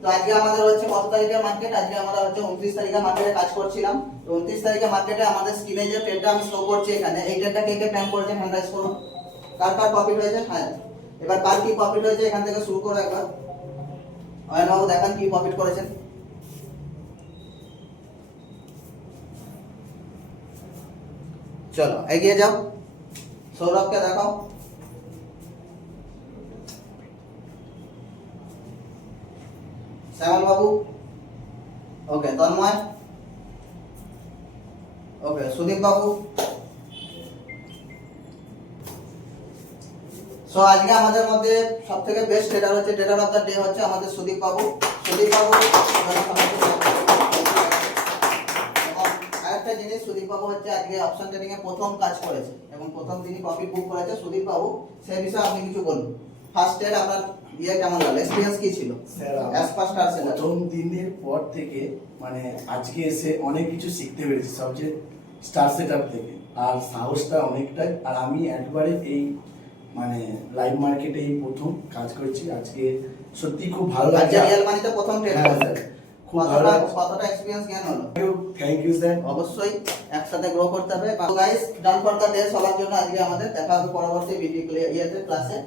তো আজকে আমাদের হচ্ছে কত তারিখে মার্কেট? আজকে আমরা হচ্ছে 29 তারিখে মার্কেটে কাজ করছিলাম। তো 29 তারিখে মার্কেটে আমাদের স্ক্রিনে যে ট্রেডটা আমি শো করছি এখানে, এই ট্রেডটা কে কে প্ল্যান করেছেন হ্যান্ড রাইজ করুন। কার কার প্রফিট হয়েছে? হ্যাঁ, এবার কার কি প্রফিট হয়েছে এখান থেকে শুরু করো একবার। অয়ন বাবু দেখান কি প্রফিট করেছেন। চলো এগিয়ে যাও, সৌরভকে দেখাও। শ্যামল বাবু, ওকে। তন্ময়, ওকে। সুদীপ বাবু। সো আজকে আমাদের মধ্যে সবথেকে বেস্ট ট্রেডার হচ্ছে, ট্রেডার অফ দ্য ডে হচ্ছে আমাদের সুদীপ বাবু। সুদীপ বাবু আরেকটা জিনিস, সুদীপ বাবু হচ্ছে আজকে অপশন ট্রেডিং এ প্রথম কাজ করেছে এবং প্রথম দিনই প্রফিট বুক করেছে। সুদীপ বাবু, সেই বিষয়ে আপনি কিছু বলুন। ফার্স্ট ট্রেড আপনার কেমন লাগলো, এক্সপেরিয়েন্স কি ছিল? Sir, as far star seller প্রথম দিনের পর থেকে মানে আজকে এসে অনেক কিছু শিখতে পেরেছি, সবচেয়ে স্টার সেটআপ থেকে। আর সাহসটা অনেকটাই। আর আমি একবারে এই মানে লাইভ মার্কেটে এই প্রথম কাজ করছি। আজকে সত্যি খুব ভালো লাগছে। রিয়েল মানিতে প্রথম ট্রেড হ্যাঁ করেছে। স্যার, খুব ভালো লাগছে। কতটা এক্সপেরিয়েন্স জ্ঞান হলো? Thank you sir. অবশ্যই একসাথে গ্রো করতে হবে। Guys, done for the day সবার জন্য আজকে আমাদের দেখা হবে পরবর্তী ভিডিও ক্লাসে।